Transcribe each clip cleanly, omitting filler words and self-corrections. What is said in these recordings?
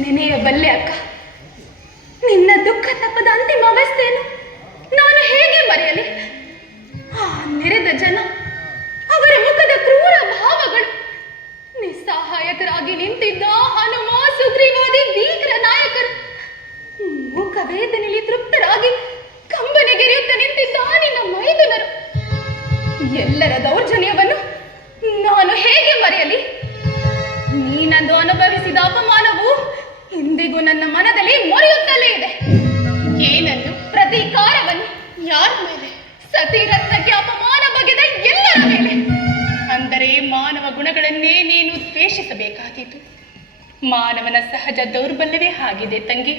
ನೆನೆಯಬಲ್ಲೆ ಅಕ್ಕ. ನಿನ್ನ ದುಃಖ ತಪ್ಪದ ಅಂತಿಮ ಅವಸ್ಥೆಯನ್ನು ನಾನು ಹೇಗೆ ಮರೆಯಲಿ? ಆ ನೆರೆದ ಜನ, ಅವರ ಮುಖದ ಕ್ರೂರ ಭಾವಗಳು, ನಿಸ್ಸಹಾಯಕರಾಗಿ ನಿಂತಿದ್ದ ಹನುಮ, ಸುಗ್ರೀವಾದಿ ಭೀಕರ ನಾಯಕರು, ಮೂಕ ವೇದನೆಯಲ್ಲಿ ತೃಪ್ತರಾಗಿ ಕಂಬನಿಗೆರೆಯುತ್ತ ನಿಂತಿದ್ದ ನಿನ್ನ ಮೈದುನರು, ಎಲ್ಲರ ದೌರ್ಜನ್ಯವನ್ನು ನಾನು ಹೇಗೆ ಮರೆಯಲಿ? ನೀನಂದು ಅನುಭವಿಸಿದ ಅಪಮಾನವು ಇಂದಿಗೂ ನನ್ನ ಮನದಲ್ಲಿ ಮೊರೆಯುತ್ತಲೇ ಇದೆ. ಏನನ್ನು ಪ್ರತೀಕಾರವನ್ನು ಯಾರ ಮೇಲೆ? ಸತೀರತ್ನಕ್ಕೆ ಅಪಮಾನ ಬಗೆದ ಎಲ್ಲರ ಮೇಲೆ. ಅಂದರೆ ಮಾನವ ಗುಣಗಳನ್ನೇ ನೀನು ದ್ವೇಷಿಸಬೇಕಾದೀತು. ಮಾನವನ ಸಹಜ ದೌರ್ಬಲ್ಯವೇ ಆಗಿದೆ ತಂಗಿ.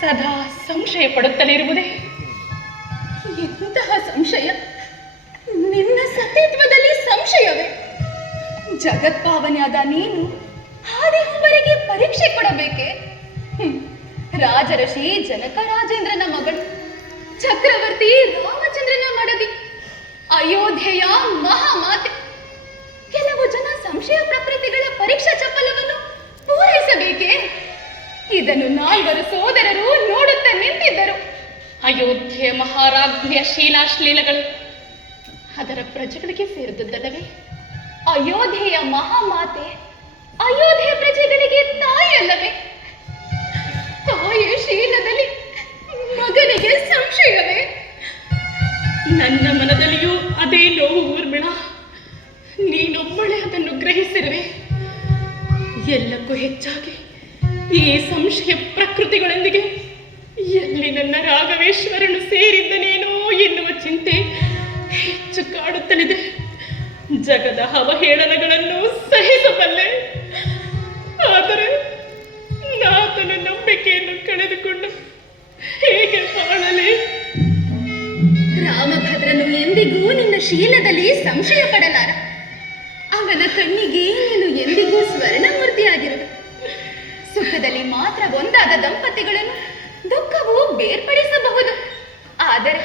ಸದಾ ಸಂಶಯ ಪಡುತ್ತಲಿರುವುದೇ. ಎಂತಹ ಸಂಶಯ? ನಿನ್ನ ಸತೀತ್ವದಲ್ಲಿ ಸಂಶಯವೇ? ಜಗತ್ಪಾವನೆಯಾದ ನೀನು ಹಾದಿಹೊಂಬರಿಗೆ ಪರೀಕ್ಷೆ ಕೊಡಬೇಕೆ? ರಾಜಋಷಿ ಜನಕ ರಾಜೇಂದ್ರನ ಮಗಳು, ಚಕ್ರವರ್ತಿ ರಾಮಚಂದ್ರನ ಮಡದಿ, ಅಯೋಧ್ಯೆಯ ಮಹಾಮಾತೆ. ಕೆಲವು ಜನ ಸಂಶಯ ಪ್ರಕೃತಿಗಳ ಪರೀಕ್ಷಾ ಚಪಲವನ್ನು ಪೂರೈಸಬೇಕೆ? ಇದನ್ನು ನಾಲ್ವರು ಸೋದರರು ನೋಡುತ್ತಾ ನಿಂತಿದ್ದರು. ಅಯೋಧ್ಯೆ ಮಹಾರಾಜ್ಞಿಯ ಶೀಲಾಶ್ಲೀಲಗಳು ಅದರ ಪ್ರಜೆಗಳಿಗೆ ಸೇರಿದದ್ದಲ್ಲವೇ? ಅಯೋಧ್ಯೆಯ ಮಹಾಮಾತೆ ಅಯೋಧ್ಯೆಯ ಪ್ರಜೆಗಳಿಗೆ ತಾಯಿಯಲ್ಲವೇ? ತಾಯಿಯ ಶೀಲದಲ್ಲಿ ಮಗನಿಗೆ ಸಂಶಯವೇ? ನನ್ನ ಮನದಲ್ಲಿಯೂ ಅದೇ ನೋವು ಊರ್ಮಿಳ. ನೀನೊಬ್ಬಳೇ ಅದನ್ನು ಗ್ರಹಿಸಿರುವೆ. ಎಲ್ಲಕ್ಕೂ ಹೆಚ್ಚಾಗಿ ಈ ಸಂಶಯ ಪ್ರಕೃತಿಗಳೊಂದಿಗೆ ಎಲ್ಲಿ ನನ್ನ ರಾಘವೇಶ್ವರನು ಸೇರಿದ್ದನೇನೋ ಎನ್ನುವ ಚಿಂತೆ ಹೆಚ್ಚು ಕಾಡುತ್ತಲಿದೆ. ಜಗದ ಅವಹೇಳನಗಳನ್ನು ಸಹಿಸಬಲ್ಲೆ, ಆದರೆ ನಾತನ ನಂಬಿಕೆಯನ್ನು ಕಳೆದುಕೊಂಡು ಹೇಗೆ ಬಾಳಲಿ? ರಾಮಭದ್ರನು ಎಂದಿಗೂ ನಿನ್ನ ಶೀಲದಲ್ಲಿ ಸಂಶಯ ಪಡಲಾರ. ಅವನ ಕಣ್ಣಿಗೆ ನೀನು ಎಂದಿಗೂ ಸ್ವರ್ಣಮೂರ್ತಿಯಾಗಿರುವೆ. ಸುಖದಲ್ಲಿ ಮಾತ್ರ ಒಂದಾದ ದಂಪತಿಗಳನ್ನು ದುಃಖವು ಬೇರ್ಪಡಿಸಬಹುದು. ಆದರೆ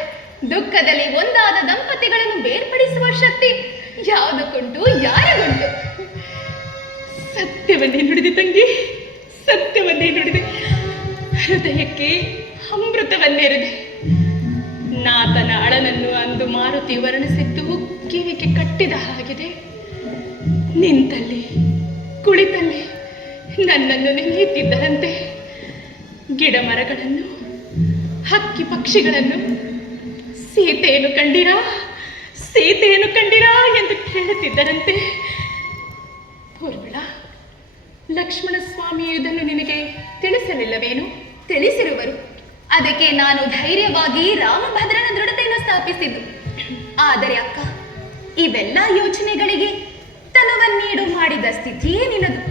ದುಃಖದಲ್ಲಿ ಒಂದಾದ ದಂಪತಿಗಳನ್ನು ಬೇರ್ಪಡಿಸುವ ಶಕ್ತಿ ಯಾವುದಕ್ಕುಂಟು? ಯಾರಿಗುಂಟು? ಸತ್ಯವನ್ನೇ ನುಡಿದೆ ತಂಗಿ, ಸತ್ಯವನ್ನೇ ನುಡಿದೆ. ಹೃದಯಕ್ಕೆ ಅಮೃತವನ್ನೇರಿದೆ. ನಾತನ ಅಳನನ್ನು ಅಂದು ಮಾರುತಿ ವರ್ಣಿಸಿದ್ದು ಕಿವಿಗೆ ಕಟ್ಟಿದ ಹಾಗಿದೆ. ನಿಂತಲ್ಲಿ ಕುಳಿತಲ್ಲಿ ನನ್ನನ್ನು ನೆನೆಯುತ್ತಿದ್ದರಂತೆ. ಗಿಡ ಮರಗಳನ್ನು, ಹಕ್ಕಿ ಪಕ್ಷಿಗಳನ್ನು, ಸೀತೆಯನ್ನು ಕಂಡಿರಾ, ಸೀತೆಯನ್ನು ಕಂಡಿರಾ ಎಂದು ಕೇಳುತ್ತಿದ್ದರಂತೆ. ಊರ್ಮಿಳ, ಲಕ್ಷ್ಮಣ ಸ್ವಾಮಿ ಇದನ್ನು ನಿನಗೆ ತಿಳಿಸಲಿಲ್ಲವೇನು? ತಿಳಿಸಿರುವರು. ಅದಕ್ಕೆ ನಾನು ಧೈರ್ಯವಾಗಿ ರಾಮಭದ್ರನ ದೃಢತೆಯನ್ನು ಸ್ಥಾಪಿಸಿದ್ದು. ಆದರೆ ಅಕ್ಕ, ಇವೆಲ್ಲ ಯೋಚನೆಗಳಿಗೆ ತನವನ್ನೀಡು ಮಾಡಿದ ಸ್ಥಿತಿಯೇ ನಿನ್ನದು.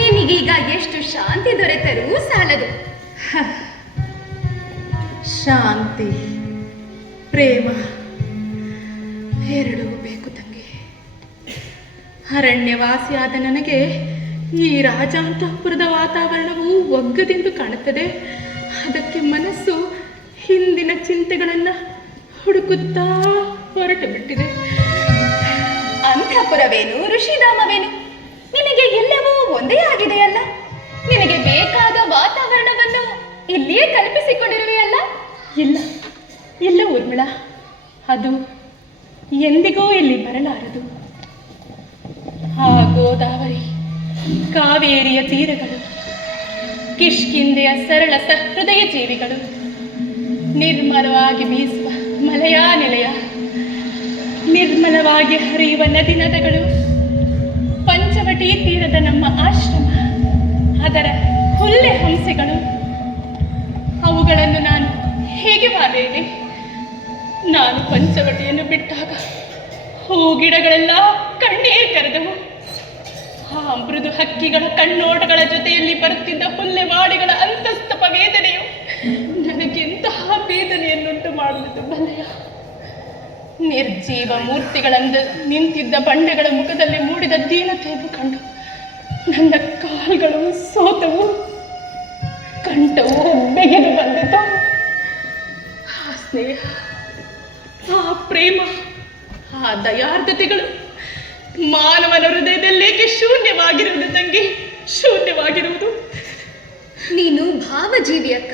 ನಿನಗೀಗ ಎಷ್ಟು ಶಾಂತಿ ದೊರೆತರೂ ಸಾಲದು. ಶಾಂತಿ, ಪ್ರೇಮ ಎರಡೂ ಬೇಕು ತಂಗಿ. ಅರಣ್ಯವಾಸಿಯಾದ ನನಗೆ ಈ ರಾಜಾಂತಃಪುರದ ವಾತಾವರಣವು ಒಗ್ಗದೆಂದು ಕಾಣುತ್ತದೆ. ಅದಕ್ಕೆ ಮನಸ್ಸು ಹಿಂದಿನ ಚಿಂತೆಗಳನ್ನು ಹುಡುಕುತ್ತಾ ಹೊರಟು ಬಿಟ್ಟಿದೆ. ಅಂತಃಪುರವೇನು, ಋಷಿಧಾಮವೇನು, ನಿನಗೆ ಎಲ್ಲವೂ ಒಂದೇ ಆಗಿದೆಯಲ್ಲ. ನಿನಗೆ ಬೇಕಾದ ವಾತಾವರಣವನ್ನು ಇಲ್ಲಿಯೇ ಕಲ್ಪಿಸಿಕೊಂಡಿರುವೆಯಲ್ಲ. ಇಲ್ಲ ಇಲ್ಲ ಊರ್ಮಿಳ, ಅದು ಎಂದಿಗೂ ಇಲ್ಲಿ ಬರಲಾರದು. ಆ ಗೋದಾವರಿ, ಕಾವೇರಿಯ ತೀರಗಳು, ಕಿಷ್ಕಿಂಧೆಯ ಸರಳ ಸಹೃದಯ ಜೀವಿಗಳು, ನಿರ್ಮಲವಾಗಿ ಬೀಸುವ ಮಲೆಯ ನಿಲಯ, ನಿರ್ಮಲವಾಗಿ ಹರಿಯುವ ನದಿ ನದಗಳು, ಪಂಚವಟಿ ತೀರದ ನಮ್ಮ ಆಶ್ರಮ, ಅದರ ಹುಲ್ಲೆ ಹಂಸೆಗಳು, ಅವುಗಳನ್ನು ನಾನು ಹೇಗೆ ಮರೆಯಲಿ? ನಾನು ಪಂಚವಟಿಯನ್ನು ಬಿಟ್ಟಾಗ ಹೂ ಗಿಡಗಳೆಲ್ಲ ಕಣ್ಣೀರು ಕರೆದವು. ಆ ಮೃದು ಹಕ್ಕಿಗಳ ಕಣ್ಣೋಟಗಳ ಜೊತೆಯಲ್ಲಿ ಬರುತ್ತಿದ್ದ ಹುಲ್ಲೆ ವಾಡಿಗಳ ಅಂತಸ್ತಪ ವೇದನೆಯು ನನಗೆಂತಹ ವೇದನೆಯನ್ನುಂಟು ಮಾಡುವುದು ಬಲೆಯ. ನಿರ್ಜೀವ ಮೂರ್ತಿಗಳಂದು ನಿಂತಿದ್ದ ಬಂಡೆಗಳ ಮುಖದಲ್ಲಿ ಮೂಡಿದ ದೀನತೆಯನ್ನು ಕಂಡು ನನ್ನ ಕಾಲ್ಗಳು ಸೋತವು, ಕಂಠವು ಬೆಗೆದು ಬಂದಿತು. ಆ ಸ್ನೇಹ, ಆ ಪ್ರೇಮ, ಆ ದಯಾರ್ಧತೆಗಳು ಮಾನವನ ಹೃದಯದಲ್ಲೇಕೆ ಶೂನ್ಯವಾಗಿರುವುದು ತಂಗಿ, ಶೂನ್ಯವಾಗಿರುವುದು? ಜೀವಿ ಅಕ್ಕ.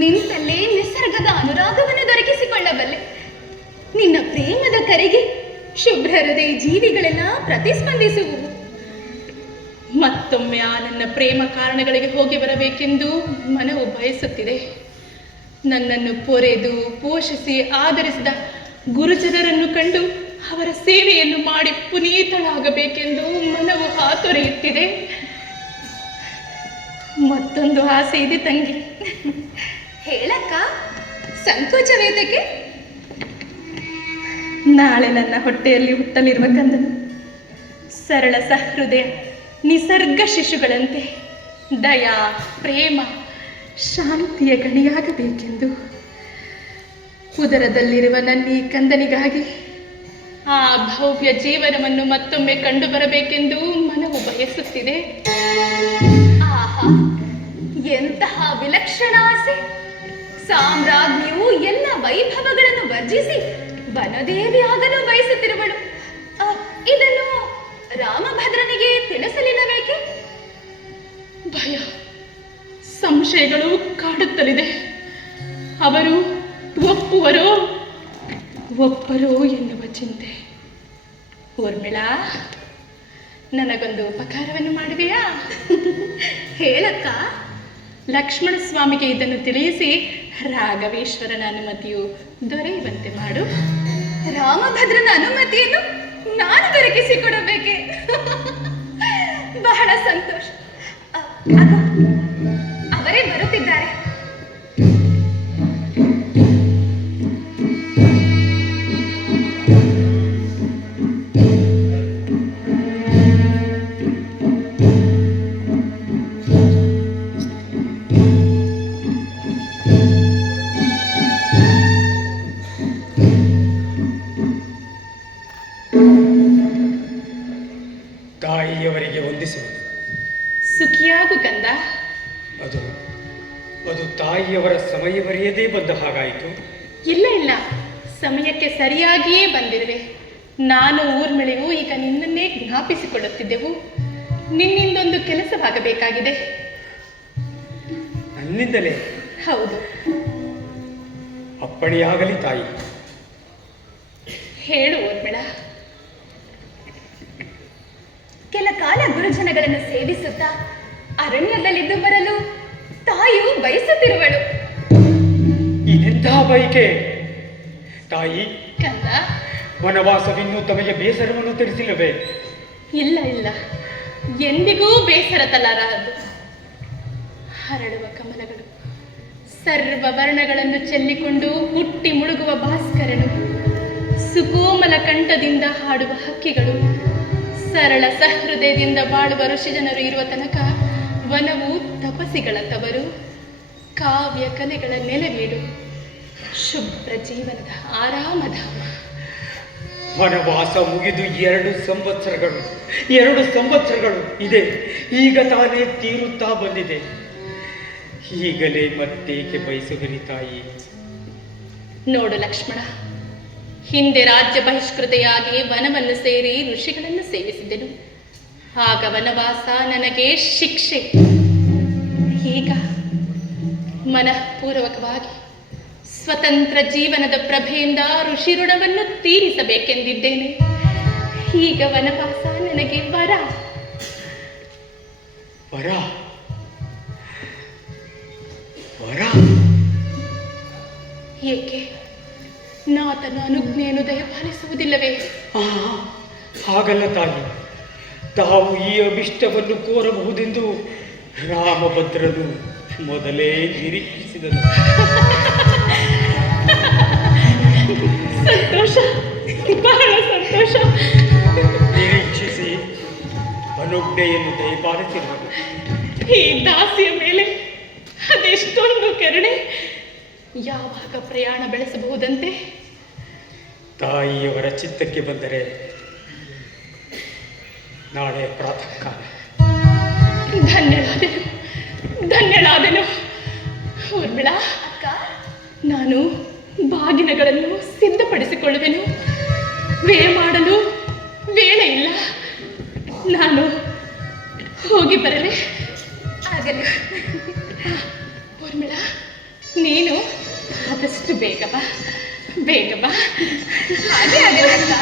ನಿಂತಲ್ಲೇ ನಿಸರ್ಗದ ಅನುರಾಗವನ್ನು ದೊರಕಿಸಿಕೊಳ್ಳಬಲ್ಲೆ. ನಿನ್ನ ಪ್ರೇಮದ ಕರೆಗೆ ಶುಭ್ರ ಹೃದಯ ಜೀವಿಗಳೆಲ್ಲ ಪ್ರತಿಸ್ಪಂದಿಸುವು. ಮತ್ತೊಮ್ಮೆ ಆ ನನ್ನ ಪ್ರೇಮ ಕಾರಣಗಳಿಗೆ ಹೋಗಿ ಬರಬೇಕೆಂದು ಮನವು ಬಯಸುತ್ತಿದೆ. ನನ್ನನ್ನು ಪೊರೆದು ಪೋಷಿಸಿ ಆದರಿಸಿದ ಗುರುಜನರನ್ನು ಕಂಡು ಅವರ ಸೇವೆಯನ್ನು ಮಾಡಿ ಪುನೀತಳಾಗಬೇಕೆಂದು ಮನವು ಹಾತೊರೆಯುತ್ತಿದೆ. ಮತ್ತೊಂದು ಆಸೆ ಇದೆ ತಂಗಿ. ಹೇಳಕ್ಕ, ಸಂಕೋಚವೇತಕ್ಕೆ? ನಾಳೆ ನನ್ನ ಹೊಟ್ಟೆಯಲ್ಲಿ ಹುಟ್ಟಲಿರುವ ಕಂದನು ಸರಳ ಸಹೃದಯ ನಿಸರ್ಗ ಶಿಶುಗಳಂತೆ ದಯಾ ಪ್ರೇಮ ಶಾಂತಿಯ ಗಣಿಯಾಗಬೇಕೆಂದು. ಉದರದಲ್ಲಿರುವ ನನ್ನ ಈ ಕಂದನಿಗಾಗಿ ಆ ಭವ್ಯ ಜೀವನವನ್ನು ಮತ್ತೊಮ್ಮೆ ಕಂಡು ಬರಬೇಕೆಂದು ಮನವು ಬಯಸುತ್ತಿದೆ. ಆಹಾ, ಎಂತಹ ವಿಲಕ್ಷಣ ಆಸೆ! ಸಾಮ್ರಾಜ್ಞಿಯು ಎಲ್ಲ ವೈಭವಗಳನ್ನು ವರ್ಜಿಸಿ ವನದೇವಿ ಆಗಲು ಬಯಸುತ್ತಿರುವಳು. ಇದನ್ನು ರಾಮಭದ್ರನಿಗೆ ತಿಳಿಸಲಿಲ್ಲಬೇಕೆ? ಭಯ ಸಂಶಯಗಳು ಕಾಡುತ್ತಲಿದೆ. ಅವರು ಒಪ್ಪುವರೋ ಎನ್ನುವ ಚಿಂತೆ. ಊರ್ಮಿಳಾ, ನನಗೊಂದು ಉಪಕಾರವನ್ನು ಮಾಡುವೆಯಾ? ಹೇಳಕ್ಕ. ಲಕ್ಷ್ಮಣ ಸ್ವಾಮಿಗೆ ಇದನ್ನು ತಿಳಿಸಿ ರಾಘವೇಶ್ವರನ ಅನುಮತಿಯು ದೊರೆಯುವಂತೆ ಮಾಡು. ರಾಮಭದ್ರನ ಅನುಮತಿಯನ್ನು ನಾನು ದೊರಕಿಸಿಕೊಡಬೇಕೆ? ಬಹಳ ಸಂತೋಷ. ಅವರೇ ಬರುತ್ತಿದ್ದಾರೆ. ತಾಯಿಯವರಿಗೆ ವಂದಿಸುವುದು. ಸುಖಿಯಾಗು ಕಂದ. ಅದು ತಾಯಿಯವರ ಸಮಯ ಬರೆಯದೇ ಬಂದ ಹಾಗಾಯಿತು. ಇಲ್ಲ, ಸಮಯಕ್ಕೆ ಸರಿಯಾಗಿಯೇ ಬಂದಿರುವೆ. ನಾನು ಊರ್ಮಿಳೆಯು ಈಗ ನಿನ್ನನ್ನೇ ಜ್ಞಾಪಿಸಿಕೊಳ್ಳುತ್ತಿದ್ದೆವು. ನಿನ್ನಿಂದೊಂದು ಕೆಲಸವಾಗಬೇಕಾಗಿದೆ. ನನ್ನಿಂದಲೇ? ಹೌದು. ಅಪ್ಪಣೆಯಾಗಲಿ ತಾಯಿ. ಹೇಳು ಊರ್ಮಿಳ. ಕೆಲ ಕಾಲ ಗುರುಜನಗಳನ್ನು ಸೇವಿಸುತ್ತಾ ಅರಣ್ಯದಲ್ಲಿದ್ದು ಬರಲು ತಾಯಿಯು ಬಯಸುತ್ತಿರುವಳು. ಇದೆಂತಹ ಬಯಕೆ ತಾಯಿ? ಕಂದ, ವನವಾಸವಿನ್ನೂ ತಮಗೆ ಬೇಸರವನ್ನು ತಿಳಿಸಿಲ್ಲವೇ? ಇಲ್ಲ, ಎಂದಿಗೂ ಬೇಸರ ತಲಾರದು. ಹರಡುವ ಕಮಲಗಳು, ಸರ್ವ ವರ್ಣಗಳನ್ನು ಚೆಲ್ಲಿಕೊಂಡು ಹುಟ್ಟಿ ಮುಳುಗುವ ಭಾಸ್ಕರನು, ಸುಕೋಮಲ ಕಂಠದಿಂದ ಹಾಡುವ ಹಕ್ಕಿಗಳು, ಸರಳ ಸಹೃದಯದಿಂದ ಬಾಳುವ ಋಷಿಜನರು ಇರುವ ತನಕ ವನವು ತಪಸ್ಸಿಗಳ ತವರು, ಕಾವ್ಯ ಕಲೆಗಳ ನೆಲೆವೀಡು, ಶುಭ್ರ ಜೀವನದ ಆರಾಮಧಾಮ. ವನವಾಸ ಮುಗಿದು 2 ಸಂವತ್ಸರಗಳು ಇದೆ. ಈಗ ತಾನೇ ತೀರುತ್ತಾ ಬಂದಿದೆ. ಈಗಲೇ ಮತ್ತೇಕೆ ಬಯಸುವಿರಿ ತಾಯಿ? ನೋಡು ಲಕ್ಷ್ಮಣ, ಹಿಂದೆ ರಾಜ್ಯ ಬಹಿಷ್ಕೃತೆಯಾಗಿ ವನವನ್ನು ಸೇರಿ ಋಷಿಗಳನ್ನು ಸೇವಿಸಿದೆನು. ಆಗ ವನವಾಸ ನನಗೆ ಶಿಕ್ಷೆ. ಈಗ ಮನಃಪೂರ್ವಕವಾಗಿ ಸ್ವತಂತ್ರ ಜೀವನದ ಪ್ರಭೆಯಿಂದ ಋಷಿ ಋಣವನ್ನು ತೀರಿಸಬೇಕೆಂದಿದ್ದೇನೆ. ಈಗ ವನವಾಸ ನನಗೆ ವರ. ಏಕೆ ನಾತನ ಅನುಜ್ಞೆಯನ್ನು ದಯಪಾಲಿಸುವುದಿಲ್ಲವೇ? ಹಾಗಲ್ಲ ತಾಯಿ, ತಾವು ಈ ಅಭಿಷ್ಟವನ್ನು ಕೋರಬಹುದೆಂದು ರಾಮಭದ್ರನು ಮೊದಲೇ ನಿರೀಕ್ಷಿಸಿದನು. ಸಂತೋಷ, ಬಹಳ ಸಂತೋಷ. ನಿರೀಕ್ಷಿಸಿ ಅನುಜ್ಞೆಯನ್ನು ದಯಪಾಲಿಸಿರುವುದು. ಈ ದಾಸಿಯ ಮೇಲೆ ಅದೆಷ್ಟೊಂದು ಕರುಣೆ! ಯಾವಾಗ ಪ್ರಯಾಣ ಬೆಳೆಸಬಹುದಂತೆ? ತಾಯಿಯವರ ಚಿತ್ತಕ್ಕೆ ಬಂದರೆ ನಾಳೆ ಪ್ರಾತಃ ಕಾಲ. ಧನ್ಯಳಾದೆನು ಊರ್ಮಿಳಾ. ಅಕ್ಕ, ನಾನು ಬಾಗಿನಗಳನ್ನು ಸಿದ್ಧಪಡಿಸಿಕೊಳ್ಳುವೆನು. ವ್ಯಯ ಮಾಡಲು ವೇಳೆ ಇಲ್ಲ. ನಾನು ಹೋಗಿ ಬರಲೇ? ಆಗಲಿ. ಊರ್ಮಿಳ, ನೀನು ಆದಷ್ಟು ಬೇಗ ಬಾ, ಬೇಗ ಬಾ. ಹಾಗೆ ಆಗಲ್ಲ ಅಕ್ಕ.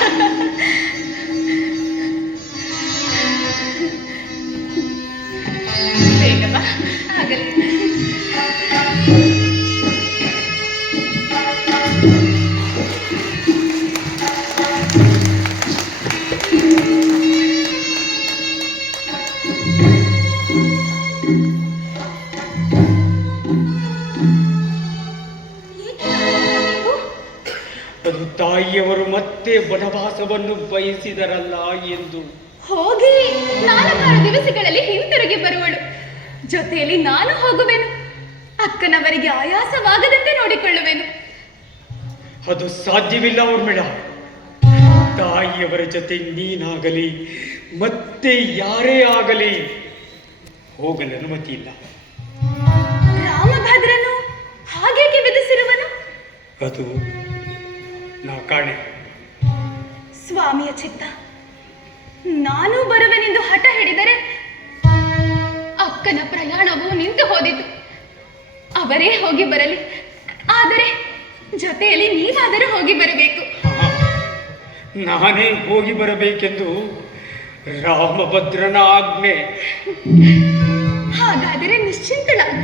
ಬೇಗ ಬಾ. ಆಗಲ್ಲ. ಅದು ತಾಯಿಯವರು ಮತ್ತೆ ವನವಾಸವನ್ನು ಬಯಸಿದರಲ್ಲ ಎಂದು. ಹೋಗಿ 4-6 ದಿವಸಗಳಲ್ಲಿ ಹಿಂತಿರುಗಿ ಬರುವಳು. ಜೊತೆಯಲ್ಲಿ ನಾನು ಹೋಗುವೆನು. ಅಕ್ಕನವರಿಗೆ ಆಯಾಸವಾಗದಂತೆ ನೋಡಿಕೊಳ್ಳುವೆನು. ಅದು ಸಾಧ್ಯವಿಲ್ಲ ಊರ್ಮಿಳ. ತಾಯಿಯವರ ಜೊತೆ ನೀನಾಗಲಿ ಮತ್ತೆ ಯಾರೇ ಆಗಲಿ ಹೋಗಲು ಅನುಮತಿ ಇಲ್ಲ. ರಾಮಭದ್ರನು ಹಾಗೇಕೆ ವಿಧಿಸಿರುವನು? ಅದು ನಾ ಕಾಣೆ. ಸ್ವಾಮಿಯ ಚಿತ್ತ. ನಾನು ಬರುವೆನೆಂದು ಹಠ ಹಿಡಿದರೆ ಅಕ್ಕನ ಪ್ರಯಾಣವು ನಿಂತು ಹೋದಿತು. ಅವರೇ ಹೋಗಿ ಬರಲಿ. ಆದರೆ ಜೊತೆಯಲ್ಲಿ ನೀವಾದರೂ ಹೋಗಿ ಬರಬೇಕು. ನಾನೇ ಹೋಗಿ ಬರಬೇಕೆಂದು ರಾಮಭದ್ರನ ಆಜ್ಞೆ. ಹಾಗಾದರೆ ನಿಶ್ಚಿಂತಳಾಗು.